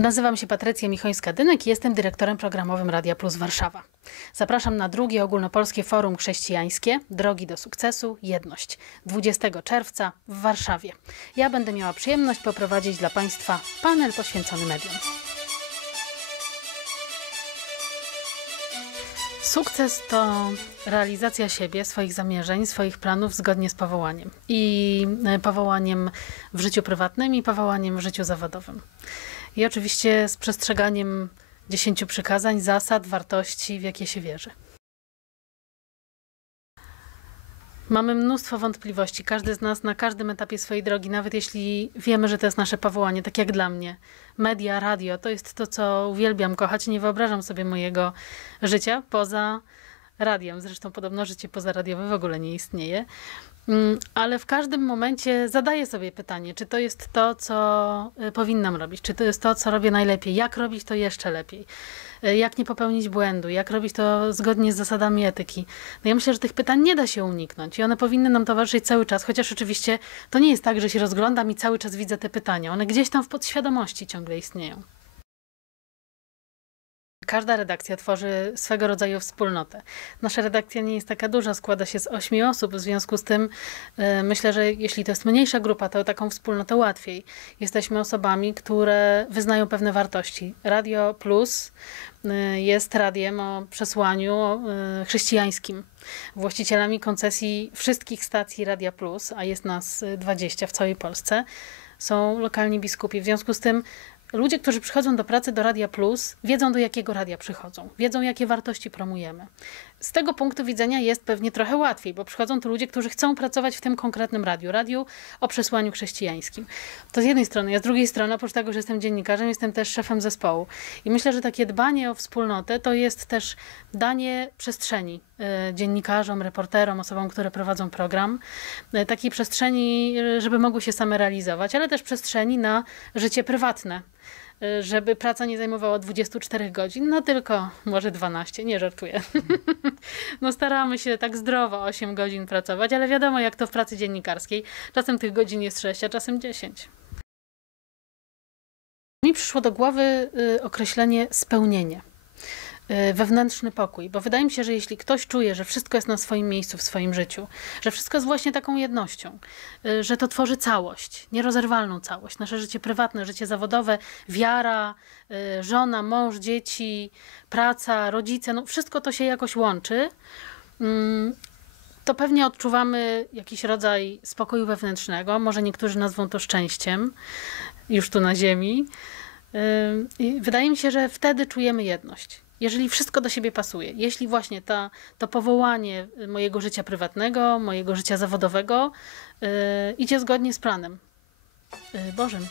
Nazywam się Patrycja Michońska-Dynek i jestem dyrektorem programowym Radia Plus Warszawa. Zapraszam na drugie ogólnopolskie forum chrześcijańskie Drogi do Sukcesu Jedność 20 czerwca w Warszawie. Ja będę miała przyjemność poprowadzić dla Państwa panel poświęcony mediom. Sukces to realizacja siebie, swoich zamierzeń, swoich planów zgodnie z powołaniem. I e, powołaniem w życiu prywatnym, i powołaniem w życiu zawodowym. I oczywiście z przestrzeganiem dziesięciu przykazań, zasad, wartości, w jakie się wierzy. Mamy mnóstwo wątpliwości. Każdy z nas na każdym etapie swojej drogi, nawet jeśli wiemy, że to jest nasze powołanie, tak jak dla mnie. Media, radio to jest to, co uwielbiam kochać. Nie wyobrażam sobie mojego życia poza radiem. Zresztą podobno życie pozaradiowe w ogóle nie istnieje. Mm, ale w każdym momencie zadaję sobie pytanie, czy to jest to, co y, powinnam robić, czy to jest to, co robię najlepiej, jak robić to jeszcze lepiej, y, jak nie popełnić błędu, jak robić to zgodnie z zasadami etyki. No ja myślę, że tych pytań nie da się uniknąć i one powinny nam towarzyszyć cały czas, chociaż oczywiście to nie jest tak, że się rozglądam i cały czas widzę te pytania. One gdzieś tam w podświadomości ciągle istnieją. Każda redakcja tworzy swego rodzaju wspólnotę. Nasza redakcja nie jest taka duża, składa się z ośmiu osób, w związku z tym y, myślę, że jeśli to jest mniejsza grupa, to taką wspólnotę łatwiej. Jesteśmy osobami, które wyznają pewne wartości. Radio Plus y, jest radiem o przesłaniu y, chrześcijańskim. Właścicielami koncesji wszystkich stacji Radia Plus, a jest nas 20 w całej Polsce, są lokalni biskupi. W związku z tym ludzie, którzy przychodzą do pracy do Radia Plus, wiedzą do jakiego radia przychodzą, wiedzą jakie wartości promujemy. Z tego punktu widzenia jest pewnie trochę łatwiej, bo przychodzą tu ludzie, którzy chcą pracować w tym konkretnym radiu, radiu o przesłaniu chrześcijańskim. To z jednej strony, ja z drugiej strony, oprócz tego, że jestem dziennikarzem, jestem też szefem zespołu. I myślę, że takie dbanie o wspólnotę to jest też danie przestrzeni y, dziennikarzom, reporterom, osobom, które prowadzą program, y, takiej przestrzeni, y, żeby mogły się same realizować, ale też przestrzeni na życie prywatne żeby praca nie zajmowała 24 godzin, no tylko może 12, nie żartuję. no staramy się tak zdrowo 8 godzin pracować, ale wiadomo jak to w pracy dziennikarskiej. Czasem tych godzin jest 6, a czasem 10. Mi przyszło do głowy y, określenie spełnienie. Y, wewnętrzny pokój, bo wydaje mi się, że jeśli ktoś czuje, że wszystko jest na swoim miejscu w swoim życiu, że wszystko jest właśnie taką jednością, y, że to tworzy całość, nierozerwalną całość, nasze życie prywatne, życie zawodowe, wiara, y, żona, mąż, dzieci, praca, rodzice, no wszystko to się jakoś łączy, mm, to pewnie odczuwamy jakiś rodzaj spokoju wewnętrznego. Może niektórzy nazwą to szczęściem, już tu na ziemi. Wydaje mi się, że wtedy czujemy jedność jeżeli wszystko do siebie pasuje, jeśli właśnie ta, to powołanie mojego życia prywatnego, mojego życia zawodowego yy, idzie zgodnie z planem yy, Bożym.